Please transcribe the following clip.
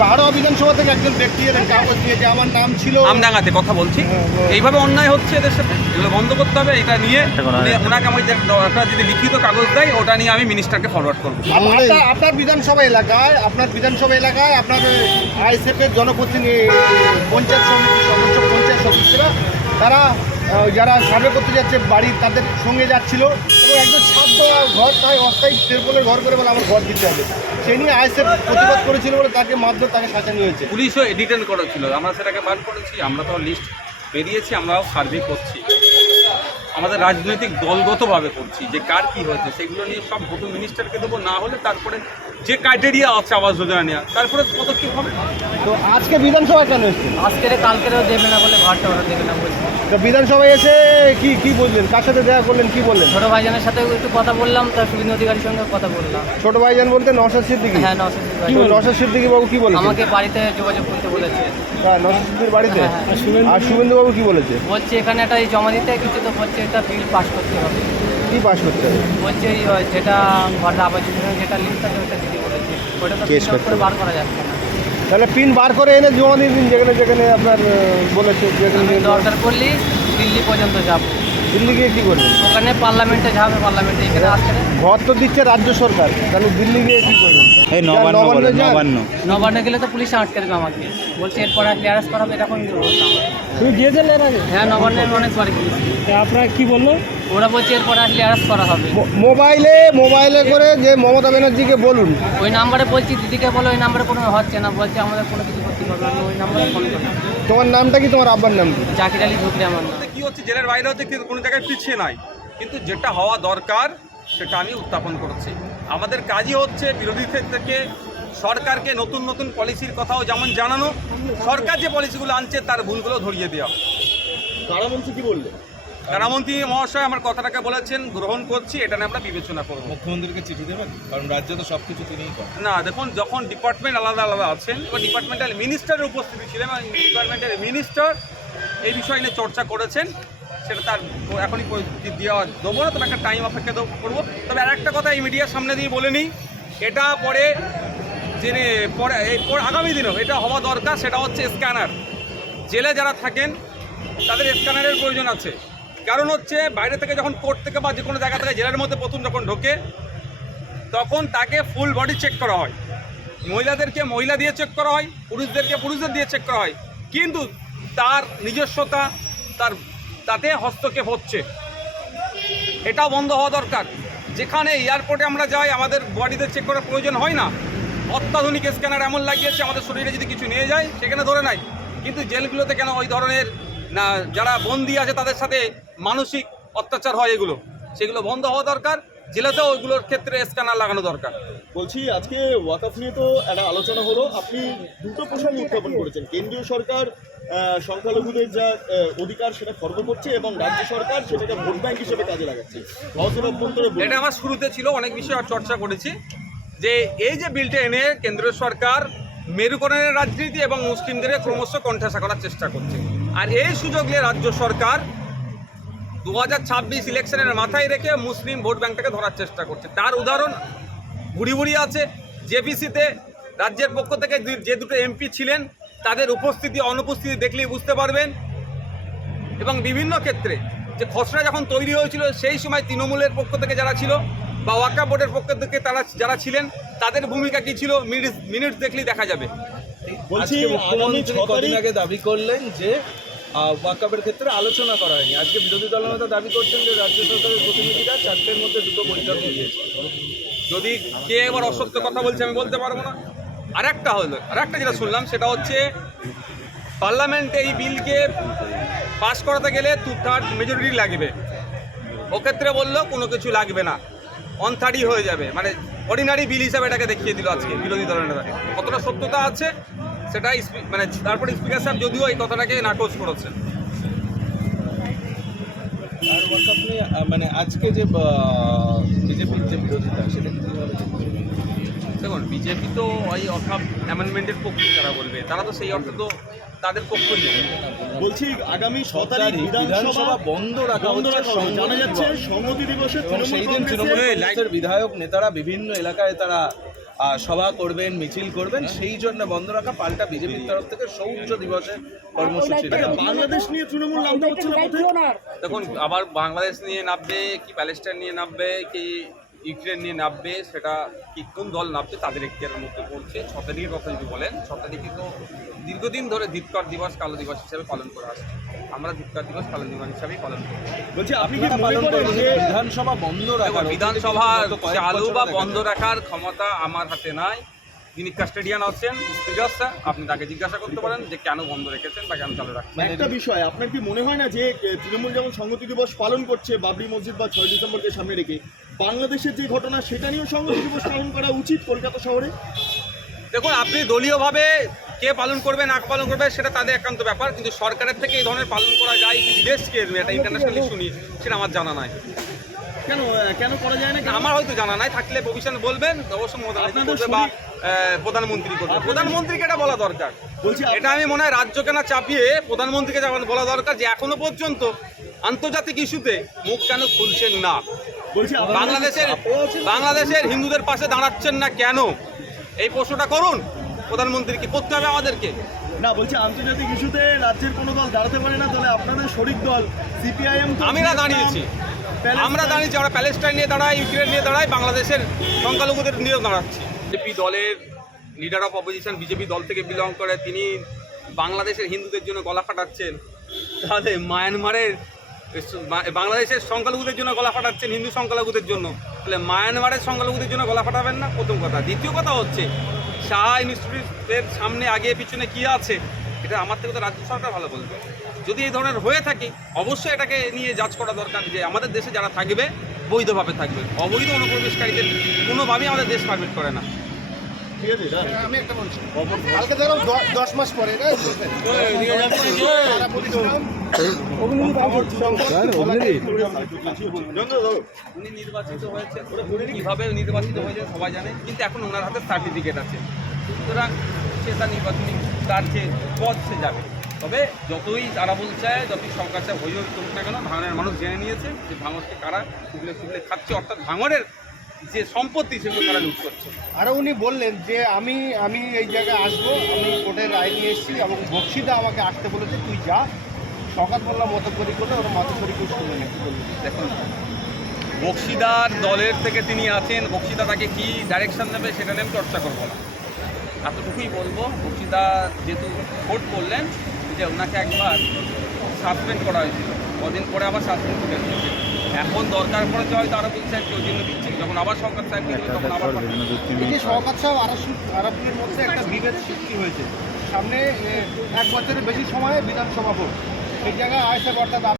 বারোয়া বিধানসভা থেকে একজন ব্যক্তি এলেন কাগজ নিয়ে যে আমার নাম ছিল। আমডাঙ্গাতে কথা বলছি। হ্যাঁ, হ্যাঁ। এইভাবে অন্যায় হচ্ছে এদের সাথে? এগুলো বন্ধ করতে হবে এটা নিয়ে উনি- ওনাকে আমি যে একটা যদি লিখিত কাগজ দেয় ওটা নিয়ে আমি মিনিস্টারকে ফরওয়ার্ড করব। আপনার আপনার বিধানসভা এলাকায় আপনার বিধানসভা এলাকায় আপনার আইএসএফের জনপ্রতিনিধি পঞ্চায়েত সমিতির সদস্য পঞ্চায়েত সদস্যরা তারা যারা সার্ভে করতে যাচ্ছে বাড়ি, তাদের সঙ্গে যাচ্ছিল। এবং একজন ছাদ দেওয়া ঘর, তাই অস্থায়ী তেরপলের ঘর করে বলে আমার ঘর দিতে হবে। সেই নিয়ে আইএসএফ প্রতিবাদ করেছিল বলে তাকে মারধর, তাকে শাসানি হয়েছে। পুলিশও ডিটেন করেছিল আমরা সেটাকে বার করেছি, আমরা তো লিস্ট বেরিয়েছি, আমরাও সার্ভে করছি। আমাদের রাজনৈতিক দলগতভাবে করছি, যে কার কি হয়েছে, সেগুলো নিয়ে সব ভোট মিনিস্টারকে দেবো, না হলে তারপরে যে ক্রাইটেরিয়া আছে আবাস যোজনা নেওয়া তারপরে পদক্ষেপ হবে? তো আজকে বিধানসভা কেন এসেছেন আজকের কালকেরও দেবে না বলে ঘরটা ওরা দেবে না বলছে তো বিধানসভায় এসে কি কি বললেন? কার সাথে দেখা করলেন? কি বললেন? ছোট ভাইজানের সাথে একটু কথা বললাম তার সুবিধা অধিকারীর সঙ্গে কথা বললাম। ছোট ভাইজান বলতে নশাদ সিদ্দিকি? হ্যাঁ নশো কি বল নশাদ সিদ্দিকি বাবু কি বলেছে? আমাকে বাড়িতে যোগাযোগ করতে বলেছে। হ্যাঁ নশাদ সিদ্দিকির বাড়িতে? হ্যাঁ, হ্যাঁ। আর শুভেন্দু বাবু কি বলেছে? বলছে এখানে একটা এই জমা দিতে কিছু তো বলছে এটা বিল পাস করতে হবে। কি পাস করতে হবে? বলছে যেটা ঘরের আবাস যোজনা যেটা লিস্ট আছে ওটা দিদি বলেছে। ওটা তো কেস করে বার করা যাচ্ছে না। তাহলে পিন বার করে এনে জমা দিয়ে দিন যেখানে যেখানে আপনার বলেছে যেখানে দরকার করলি দিল্লি পর্যন্ত যাব। দিল্লি গিয়ে কি করবেন? ওখানে পার্লামেন্টে যাবে পার্লামেন্টে এখানে আসছে ঘর তো দিচ্ছে রাজ্য সরকার তাহলে দিল্লি গিয়ে কি করবেন? এই নবান্ন বলো, যান। নবান্ন। গেলে তো পুলিশ আটকে দেবে আমাকে। বলছে এরপরে ক্লিয়ারেন্স করাবে এরকম তুমি গিয়েছেন এর আগে? হ্যাঁ নবান্নের অনেক বার গিয়েছি। আপনারা কি বলল? ওরা বলছে এরপরে অ্যারেস্ট করা হবে। মোবাইলে মোবাইলে করে যে মমতা ব্যানার্জিকে বলুন। ওই নাম্বারে বলছি দিদিকে বলো ওই নাম্বারে কোনো হচ্ছে না বলছে আমাদের কোনো কিছু করতে পারবে না আমি ওই নাম্বারে ফোন করি। তোমার নামটা কি? তোমার আব্বার নাম কি? জাকির আলী ঢুকলে আমার নাম। হচ্ছে জেলের বাইরে হচ্ছে কিন্তু কোনো জায়গায় পিছিয়ে নাই। কিন্তু যেটা হওয়া দরকার সেটা আমি উত্থাপন করছি। আমাদের কাজই হচ্ছে বিরোধীদের থেকে সরকারকে নতুন নতুন পলিসির কথাও যেমন জানানো সরকার যে পলিসিগুলো আনছে তার ভুলগুলো ধরিয়ে দেওয়া। কারামন্ত্রী কি বললেন? কারামন্ত্রী মহাশয় আমার কথাটাকে বলেছেন গ্রহণ করছি এটা নিয়ে আমরা বিবেচনা করব। মুখ্যমন্ত্রীকে চিঠি দেবেন? কারণ রাজ্য তো সব কিছু তিনিই করেন। না দেখুন যখন ডিপার্টমেন্ট আলাদা আলাদা আছেন এবার ডিপার্টমেন্টাল মিনিস্টারের উপস্থিতি ছিলেন ডিপার্টমেন্টের মিনিস্টার এই বিষয় নিয়ে চর্চা করেছেন, সেটা তার এখনই দেওয়া দেবো না, তবে একটা টাইম অপেক্ষা করব। তবে আর একটা কথা এই মিডিয়ার সামনে দিয়ে বলে নিই, এটা পরে জেনে পরে আগামী দিনেও এটা হওয়া দরকার, সেটা হচ্ছে স্ক্যানার জেলে যারা থাকেন, তাদের স্ক্যানারের প্রয়োজন আছে। কারণ হচ্ছে, বাইরে থেকে যখন কোর্ট থেকে বা যে কোনো জায়গা থেকে জেলের মধ্যে প্রথম যখন ঢোকে, তখন তাকে ফুল বডি চেক করা হয়। মহিলাদেরকে মহিলা দিয়ে চেক করা হয়, পুরুষদেরকে পুরুষদের দিয়ে চেক করা হয়। কিন্তু তার নিজস্বতা, তার, তাতে হস্তক্ষেপ হচ্ছে। এটাও বন্ধ হওয়া দরকার। যেখানে এয়ারপোর্টে আমরা যাই, আমাদের বডিতে চেক করার প্রয়োজন হয় না। অত্যাধুনিক স্ক্যানার এমন লাগিয়েছে, আমাদের শরীরে যদি কিছু নিয়ে যায়, সেখানে ধরে নাই। কিন্তু জেলগুলোতে কেন ওই ধরনের, না, যারা বন্দি আছে, তাদের সাথে মানসিক অত্যাচার হয় এগুলো? সেগুলো বন্ধ হওয়া দরকার। জেলেতেও ওইগুলোর ক্ষেত্রে স্ক্যানার লাগানো দরকার। বলছি আজকে ওয়াকআপ নিয়ে তো একটা আলোচনা হলো। আপনি দুটো প্রসঙ্গ উত্থাপন করেছেন। কেন্দ্রীয় সরকার সংখ্যালঘুদের যা অধিকার সেটা খর্ব করছে এবং রাজ্য সরকার সেটাকে ভোট ব্যাংক হিসেবে কাজে লাগাচ্ছে। এটা আমার শুরুতে ছিল অনেক বিষয় আর চর্চা করেছি। যে এই যে বিলটা এনে কেন্দ্রীয় সরকার মেরুকরণের রাজনীতি এবং মুসলিমদের ক্রমশ কণ্ঠাসা করার চেষ্টা করছে। আর এই সুযোগ নিয়ে রাজ্য সরকার দু হাজার ছাব্বিশ ইলেকশনের মাথায় রেখে মুসলিম ভোট ব্যাংকটাকে ধরার চেষ্টা করছে। তার উদাহরণ বুড়ি বুড়ি আছে জেপিসিতে রাজ্যের পক্ষ থেকে যে দুটো এমপি ছিলেন তাদের উপস্থিতি অনুপস্থিতি দেখলেই বুঝতে পারবেন। এবং বিভিন্ন ক্ষেত্রে যে খসড়া যখন তৈরি হয়েছিল সেই সময় তৃণমূলের পক্ষ থেকে যারা ছিল বা ওয়াকা বোর্ডের পক্ষ থেকে তারা যারা ছিলেন তাদের ভূমিকা কী ছিল? মিনিটস মিনিটস দেখলেই দেখা যাবে। বলছি মুখ্যমন্ত্রী কদিন আগে দাবি করলেন যে ওয়াকাবের ক্ষেত্রে আলোচনা করা হয়নি। আজকে বিরোধী দলনেতা দাবি করছেন যে রাজ্য সরকারের প্রতিনিধিরা চারটের মধ্যে দুটো বৈঠক দিয়েছে যদি কে এবার অসত্য কথা বলছে আমি বলতে পারব না। আর একটা হলো, আরেকটা যেটা শুনলাম সেটা হচ্ছে, পার্লামেন্টে এই বিলকে পাস করাতে গেলে টু থার্ড মেজরিটি লাগবে। ক্ষেত্রে বলল কোনো কিছু লাগবে না। অন থার্ডই হয়ে যাবে। মানে অর্ডিনারি বিল হিসাবে এটাকে দেখিয়ে দিল আজকে বিরোধী দলের নেতাকে। কতটা সত্যতা আছে? সেটা মানে তারপরে স্পিকার সাহেব যদিও এই কথাটাকে নাকচ করেছেন মানে আজকে যে বিজেপির যে বিরোধিতা সেটা কীভাবে? দেখুন বিজেপি তো ওই অকাপ অ্যামেন্ডমেন্টের পক্ষে তারা বলবে। তারা তো সেই অর্থে তো তাদের পক্ষই নেবে। বলছি আগামী ছ তারিখ বিধানসভা বিধানসভা বন্ধ রাখা বন্ধ হচ্ছে রাখা জানা যাচ্ছে সংহতি দিবসে সেই দিন বিধায়ক নেতারা বিভিন্ন এলাকায় তারা সভা করবেন মিছিল করবেন সেই জন্য বন্ধ রাখা। পাল্টা বিজেপির তরফ থেকে সৌর্য দিবসে কর্মসূচি বাংলাদেশ নিয়ে তৃণমূল নামতে হচ্ছে দেখুন আবার বাংলাদেশ নিয়ে নামবে কি প্যালেস্টাইন নিয়ে নামবে কি ইউক্রেন নিয়ে নামবে সেটা কি কোন দল নামবে তাদের একটি মধ্যে পড়ছে। ছ তারিখের কথা যদি বলেন ছ তারিখে তো দীর্ঘদিন ধরে ধিৎকার দিবস কালো দিবস হিসেবে পালন করা আসছে আমরা ধিৎকার দিবস কালো দিবস হিসাবেই পালন করি। বলছি আপনি কি মনে পালন করেন যে বিধানসভা বন্ধ রাখার বিধানসভা চালু বা বন্ধ রাখার ক্ষমতা আমার হাতে নাই। যিনি কাস্টেডিয়ান আছেন স্পিকার স্যার আপনি তাকে জিজ্ঞাসা করতে পারেন যে কেন বন্ধ রেখেছেন বা কেন চালু রাখছেন একটা বিষয় আপনার কি মনে হয় না যে তৃণমূল যেমন সংহতি দিবস পালন করছে বাবরি মসজিদ বা ছয় ডিসেম্বরকে সামনে রেখে বাংলাদেশের যে ঘটনা সেটা নিয়েও সংহতি দিবস পালন করা উচিত কলকাতা শহরে? দেখুন আপনি দলীয়ভাবে কে পালন করবে না পালন করবে সেটা তাদের একান্ত ব্যাপার। কিন্তু সরকারের থেকে এই ধরনের পালন করা যায় কি বিদেশকে এটা ইন্টারন্যাশনালি শুনি সেটা আমার জানা নাই। কেন কেন করা যায় না? আমার হয়তো জানা নাই থাকলে ভবিষ্যতে বলবেন করবে বা প্রধানমন্ত্রী করবে। প্রধানমন্ত্রীকে এটা বলা দরকার। বলছি এটা আমি মনে হয় রাজ্যকে না চাপিয়ে প্রধানমন্ত্রীকে বলা দরকার যে এখনও পর্যন্ত আন্তর্জাতিক ইস্যুতে মুখ কেন খুলছেন না? বলছি বাংলাদেশের বাংলাদেশের হিন্দুদের পাশে দাঁড়াচ্ছেন না কেন? এই প্রশ্নটা করুন। প্রধানমন্ত্রীকে করতে হবে আমাদেরকে। না বলছি আন্তর্জাতিক ইস্যুতে রাজ্যের কোনো দল দাঁড়াতে পারে না তাহলে আপনাদের শরিক দল সিপিআইএম আমরা দাঁড়িয়েছি। আমরা দাঁড়িয়েছি আমরা প্যালেস্টাইন নিয়ে দাঁড়াই ইউক্রেন নিয়ে দাঁড়াই বাংলাদেশের সংখ্যালঘুদের নিয়েও দাঁড়াচ্ছি। বিজেপি দলের লিডার অফ অপোজিশন বিজেপি দল থেকে বিলং করে তিনি বাংলাদেশের হিন্দুদের জন্য গলা ফাটাচ্ছেন। তাহলে মায়ানমারের বাংলাদেশের সংখ্যালঘুদের জন্য গলা ফাটাচ্ছেন হিন্দু সংখ্যালঘুদের জন্য। তাহলে মায়ানমারের সংখ্যালঘুদের জন্য গলা ফাটাবেন না? প্রথম কথা। দ্বিতীয় কথা হচ্ছে সাহা ইনস্টিটিউটের সামনে আগে পিছনে কি আছে এটা আমার থেকে তো রাজ্য সরকার ভালো বলবে যদি এই ধরনের হয়ে থাকে অবশ্যই এটাকে নিয়ে যাচ করা দরকার যে আমাদের দেশে যারা থাকবে বৈধভাবে থাকবে অবৈধ অনুপ্রবেশকারীদের কোনোভাবেই আমাদের দেশ পারমিট করে না ঠিক আছে যা। আমি একটা বলছি কালকে ধরো দশ মাস পরে না তারা বলেছিলাম, উনি নির্বাচিত হয়েছে কীভাবে নির্বাচিত হয়েছে সবাই জানে কিন্তু এখন ওনার হাতে সার্টিফিকেট আছে সুতরাং সে তার নির্বাচনী তার যে পথ সে যাবে। তবে যতই তারা বলছে যতই সরকার চায় হই হই করুক না কেন ভাঙনের মানুষ জেনে নিয়েছে যে ভাঙরকে কারা ফুগলে ফুগলে খাচ্ছে অর্থাৎ ভাঙরের যে সম্পত্তি সেগুলো তারা লুট করছে। আরও উনি বললেন যে আমি আমি এই জায়গায় আসব আমি কোর্টের রায় নিয়ে এসেছি এবং বক্সিদা আমাকে আসতে বলেছে তুই যা। সকাল বললাম মতো করি করে ওর মাথা করি করে দেখুন বক্সিদার দলের থেকে তিনি আছেন বক্সিদা তাকে কী ডাইরেকশন নেবে সেটা নিয়ে আমি চর্চা করব না। এতটুকুই বলব বক্সিদা যেহেতু ভোট করলেন যে ওনাকে একবার সাসপেন্ড করা হয়েছিল। কদিন পরে আবার সাসপেন্ড করে দিয়েছে এখন দরকার পড়েছে হয়তো আরও বিল সাহেব কেউ জন্য দিচ্ছে। যখন আবার সরকার সাহেব তখন আবার এই যে সরকার সাহেব আরাপুরের মধ্যে একটা বিভেদ সৃষ্টি হয়েছে। সামনে এক বছরের বেশি সময়ে বিধানসভা ভোট। সেই জায়গায় আয়সা অর্থাৎ